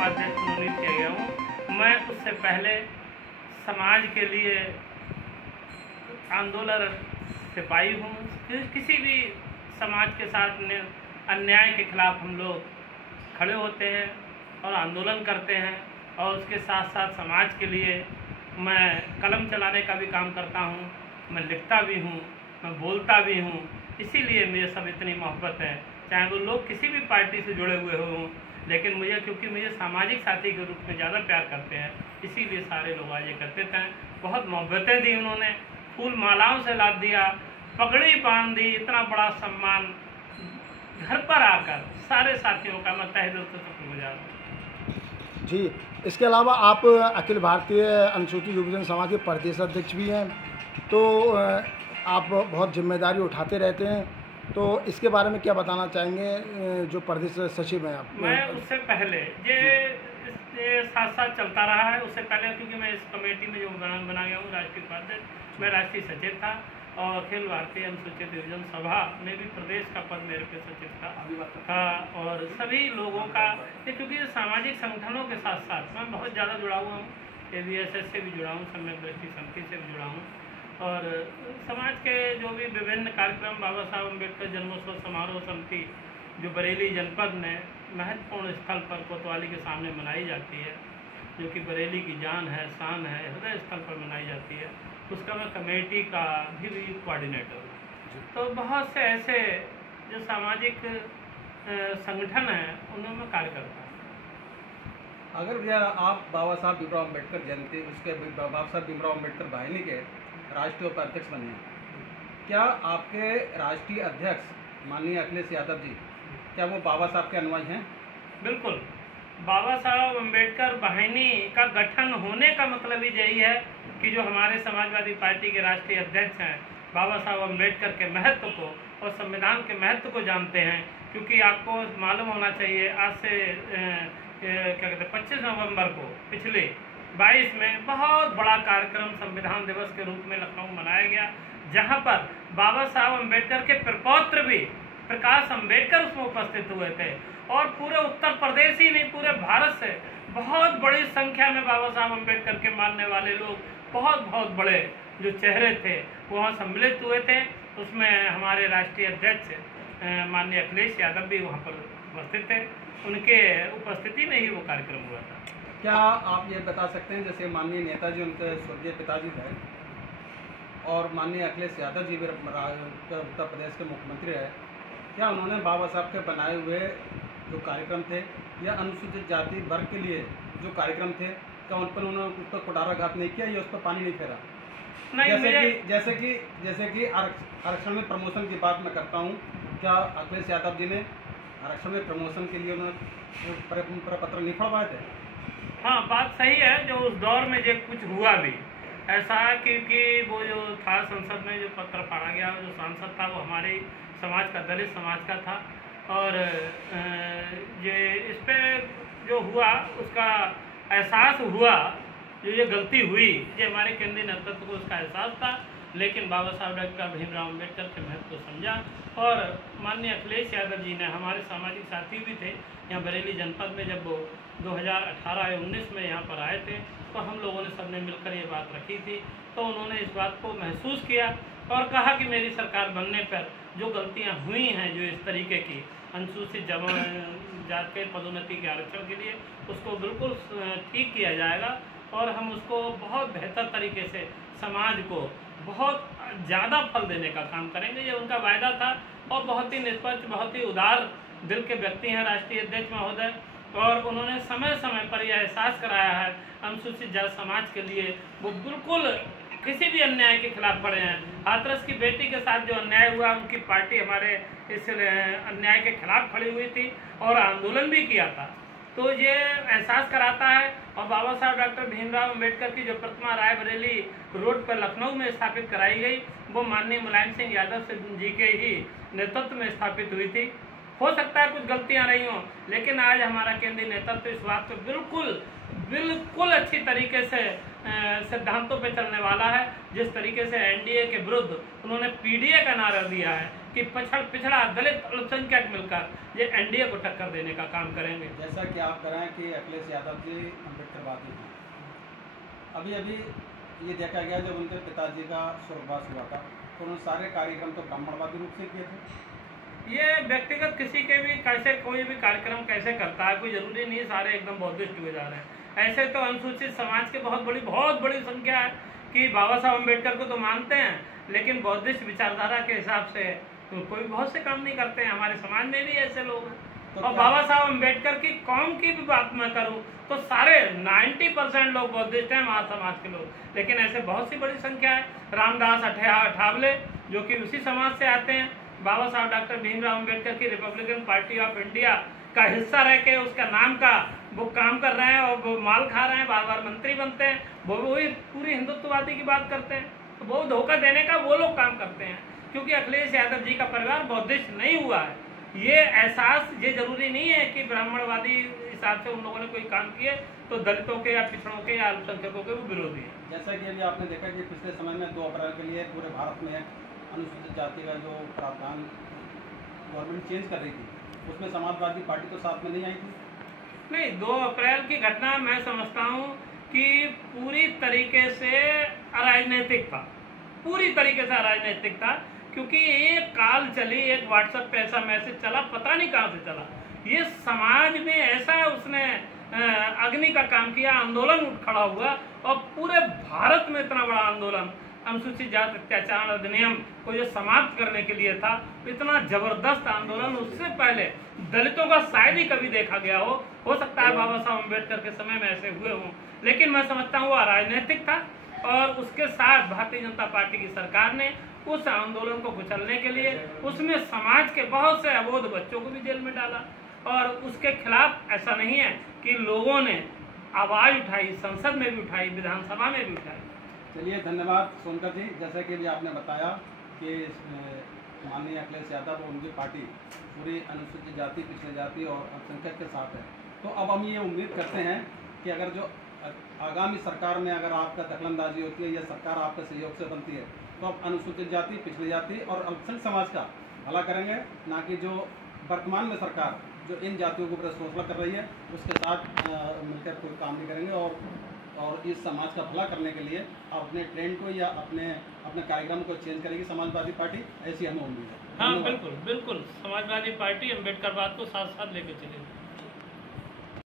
उपाध्यक्ष मनोनीत किया गया हूँ। मैं उससे पहले समाज के लिए आंदोलन सिपाही हूँ। किसी भी समाज के साथ अन्याय के खिलाफ हम लोग खड़े होते हैं और आंदोलन करते हैं, और उसके साथ साथ समाज के लिए मैं कलम चलाने का भी काम करता हूँ, मैं लिखता भी हूँ, मैं बोलता भी हूँ। इसीलिए मुझे सब इतनी मोहब्बत है, चाहे वो लोग किसी भी पार्टी से जुड़े हुए हों, लेकिन क्योंकि मुझे सामाजिक साथी के रूप में ज़्यादा प्यार करते हैं, इसीलिए सारे लोग आज एकत्रित हैं। बहुत मोहब्बतें दी उन्होंने, फूल मालाओं से लाद दिया, पगड़ी बांध दी, इतना बड़ा सम्मान घर पर आकर सारे साथियों का मैं तहे दिल से शुक्रगुजार हूँ। जी, इसके अलावा आप अखिल भारतीय अनुसूचित युवजन समाज के प्रदेश अध्यक्ष भी हैं, तो आप बहुत जिम्मेदारी उठाते रहते हैं, तो इसके बारे में क्या बताना चाहेंगे जो प्रदेश सचिव हैं आप? मैं उससे पहले ये साथ साथ चलता रहा है। उससे पहले क्योंकि मैं इस कमेटी में जो बना गया हूँ राष्ट्रीय उपाध्यक्ष, मैं राष्ट्रीय सचिव था, और अखिल भारतीय अनुसूचित युवजन सभा में भी प्रदेश का पद मेरे पे सचिव था। और सभी लोगों का क्योंकि सामाजिक संगठनों के साथ साथ मैं बहुत ज़्यादा जुड़ा हुआ हूँ, ABSS से भी जुड़ा हूँ, सम्यक दृष्टि समिति से भी जुड़ा हूँ, और समाज के जो भी विभिन्न कार्यक्रम, बाबा साहब अम्बेडकर जन्मोत्सव समारोह समिति जो बरेली जनपद में महत्वपूर्ण स्थल पर कोतवाली के सामने मनाई जाती है, जो कि बरेली की जान है, शान है, हृदय स्थल पर मनाई जाती है, उसका मैं कमेटी का भी कोऑर्डिनेटर हूँ। तो बहुत से ऐसे जो सामाजिक संगठन हैं उनमें मैं कार्य करता हूँ। अगर भैया आप बाबा साहब भीमराव अम्बेडकर जयंती, उसके बाबा साहब भीमराव अम्बेडकर वाहिनी के राष्ट्रीय उपाध्यक्ष बने, क्या आपके राष्ट्रीय अध्यक्ष माननीय अखिलेश यादव जी, क्या वो बाबा साहब के अनुयायी हैं? बिल्कुल। बाबा साहब अम्बेडकर वाहिनी का गठन होने का मतलब ही यही है कि जो हमारे समाजवादी पार्टी के राष्ट्रीय अध्यक्ष हैं, बाबा साहब अम्बेडकर के महत्व को और संविधान के महत्व को जानते हैं। क्योंकि आपको मालूम होना चाहिए, आज से क्या कहते हैं 25 नवंबर को पिछले 22 में बहुत बड़ा कार्यक्रम संविधान दिवस के रूप में लखनऊ मनाया गया, जहां पर बाबा साहब अम्बेडकर के प्रपौत्र भी प्रकाश अम्बेडकर उसमें उपस्थित हुए थे, और पूरे उत्तर प्रदेश ही नहीं पूरे भारत से बहुत बड़ी संख्या में बाबा साहब अम्बेडकर के मानने वाले लोग, बहुत बड़े जो चेहरे थे वो वहाँ सम्मिलित हुए थे। उसमें हमारे राष्ट्रीय अध्यक्ष माननीय अखिलेश यादव भी वहाँ पर उपस्थित थे, उनके उपस्थिति में ही वो कार्यक्रम हुआ था। क्या आप ये बता सकते हैं, जैसे माननीय नेताजी उनके स्वर्गीय पिताजी थे और माननीय अखिलेश यादव जी भी उत्तर प्रदेश के मुख्यमंत्री है, क्या उन्होंने बाबा साहब के बनाए हुए जो कार्यक्रम थे या अनुसूचित जाति वर्ग के लिए जो कार्यक्रम थे, क्या उन पर उन्होंने उस पर कुठाराघात नहीं किया या उस पर पानी नहीं फेरा? नहीं, जैसे कि आरक्षण में प्रमोशन की बात मैं करता हूँ, क्या अखिलेश यादव जी ने आरक्षण में प्रमोशन के लिए उन्होंने पत्र नहीं फड़वाए थे? हाँ, बात सही है। जो उस दौर में जो कुछ हुआ भी ऐसा, क्योंकि वो जो था संसद में जो पत्र फाड़ा गया, जो सांसद था वो हमारे समाज का, दलित समाज का था, और ये इस पर जो हुआ उसका एहसास हुआ, जो ये गलती हुई, ये हमारे केंद्रीय नेतृत्व को उसका एहसास था, लेकिन बाबा साहब डॉक्टर भीमराव अम्बेडकर के महत्व को समझा। और माननीय अखिलेश यादव जी ने, हमारे सामाजिक साथी भी थे यहाँ बरेली जनपद में, जब वो 2018 या 19 में यहाँ पर आए थे, तो हम लोगों ने सबने मिलकर ये बात रखी थी। तो उन्होंने इस बात को महसूस किया और कहा कि मेरी सरकार बनने पर जो गलतियाँ हुई हैं, जो इस तरीके की अनुसूचित जात के पदोन्नति के आरक्षण के लिए, उसको बिल्कुल ठीक किया जाएगा, और हम उसको बहुत बेहतर तरीके से समाज को बहुत ज़्यादा फल देने का काम करेंगे। ये उनका वायदा था, और बहुत ही निष्पक्ष, बहुत ही उदार दिल के व्यक्ति हैं राष्ट्रीय अध्यक्ष महोदय, और उन्होंने समय समय पर यह एहसास कराया है अनुसूचित जाति समाज के लिए वो बिल्कुल किसी भी अन्याय के खिलाफ खड़े हैं। हाथरस की बेटी के साथ जो अन्याय हुआ, उनकी पार्टी हमारे इस अन्याय के खिलाफ खड़ी हुई थी और आंदोलन भी किया था। तो ये एहसास कराता है। और बाबा साहब डॉक्टर भीमराव अम्बेडकर की जो प्रतिमा रायबरेली रोड पर लखनऊ में स्थापित कराई गई, वो माननीय मुलायम सिंह यादव जी के ही नेतृत्व में स्थापित हुई थी। हो सकता है कुछ गलतियां रही हों, लेकिन आज हमारा केंद्रीय नेतृत्व इस बात को बिल्कुल अच्छी तरीके से सिद्धांतों पे चलने वाला है। जिस तरीके से एनडीए के विरुद्ध उन्होंने पीडीए का नारा दिया है कि पिछड़ा दलित अल्पसंख्यक मिलकर ये एनडीए को टक्कर देने का काम करेंगे। जैसा कि आप कह रहे हैं कि अखिलेश यादव जी अम्बेडकरवादी हैं, अभी अभी ये देखा गया जब उनके पिताजी का स्वर्गवास हुआ था तो उन्होंने सारे कार्यक्रम तो ब्राह्मणवादी रूप से किए थे। ये व्यक्तिगत किसी के भी कैसे कोई भी कार्यक्रम कैसे करता है, कोई जरूरी नहीं सारे एकदम बौद्धिस्ट हुए जा रहे हैं। ऐसे तो अनुसूचित समाज की बहुत बड़ी संख्या है कि बाबा साहब अम्बेडकर को तो मानते हैं, लेकिन बौद्धिस्ट विचारधारा के हिसाब से तो कोई बहुत से काम नहीं करते हैं। हमारे समाज में भी ऐसे लोग हैं। तो और बाबा साहब अम्बेडकर की कौम की भी बात मैं करूं तो सारे 90% लोग बौद्धिस्ट हैं महार समाज के लोग, लेकिन ऐसे बहुत सी बड़ी संख्या है। रामदास अठावले जो कि उसी समाज से आते हैं। बाबा साहब डॉक्टर भीमराव अम्बेडकर की रिपब्लिकन पार्टी ऑफ इंडिया का हिस्सा रह के उसका नाम का वो काम कर रहे हैं और वो माल खा रहे हैं, बार बार मंत्री बनते हैं, वो वही पूरी हिंदुत्ववादी की बात करते हैं। तो वो धोखा देने का वो लोग काम करते हैं, क्योंकि अखिलेश यादव जी का परिवार बौद्धिस्ट नहीं हुआ है। ये एहसास ये जरूरी नहीं है कि ब्राह्मणवादी हिसाब से उन लोगों ने कोई काम किए तो दलितों के या पिछड़ों के या अल्पसंख्यकों के वो विरोधी है। जैसा कि अभी आपने देखा कि पिछले समय में 2 अप्रैल के लिए पूरे भारत में अनुसूचित जाति का जो प्रावधान गवर्नमेंट चेंज कर रही थी, उसमें समाजवादी पार्टी तो साथ में नहीं आई थी। नहीं, 2 अप्रैल की घटना मैं समझता हूँ कि पूरी तरीके से अराजनैतिक था, पूरी तरीके से अराजनैतिक था, क्योंकि एक काल चली, एक व्हाट्सएप पे ऐसा मैसेज चला, पता नहीं कहाँ से चला। ये समाज में ऐसा उसने अग्नि का काम किया, आंदोलन उठ खड़ा हुआ और पूरे भारत में इतना बड़ा आंदोलन अनुसूचित जाति अत्याचार अधिनियम को जो समाप्त करने के लिए था, इतना जबरदस्त आंदोलन उससे पहले दलितों का शायद ही कभी देखा गया हो सकता है बाबा साहब अम्बेडकर के समय में ऐसे हुए हों, लेकिन मैं समझता हूँ वो राजनीतिक था। और उसके साथ भारतीय जनता पार्टी की सरकार ने उस आंदोलन को कुचलने के लिए उसमें समाज के बहुत से अबोध बच्चों को भी जेल में डाला, और उसके खिलाफ ऐसा नहीं है कि लोगों ने आवाज उठाई, संसद में भी उठाई, विधानसभा में भी उठाई। चलिए, धन्यवाद सोनकर जी। जैसा कि भी आपने बताया कि माननीय अखिलेश यादव और उनकी पार्टी पूरी अनुसूचित जाति, पिछड़ी जाति और अल्पसंख्यक के साथ है। तो अब हम ये उम्मीद करते हैं कि अगर जो आगामी सरकार में अगर आपका दखलंदाजी होती है या सरकार आपके सहयोग से बनती है, तो अब अनुसूचित जाति, पिछड़ी जाति और अल्पसंख्यक समाज का भला करेंगे, ना कि जो वर्तमान में सरकार जो इन जातियों को ऊपर शोषण कर रही है उसके साथ मिलकर कोई काम नहीं करेंगे। और इस समाज का भला करने के लिए आप अपने ट्रेंड को या अपने कार्यक्रम को चेंज करेगी समाजवादी पार्टी, ऐसी हमें उम्मीद है। हाँ, बिल्कुल समाजवादी पार्टी अम्बेडकरवाद को साथ साथ लेकर चलेगी।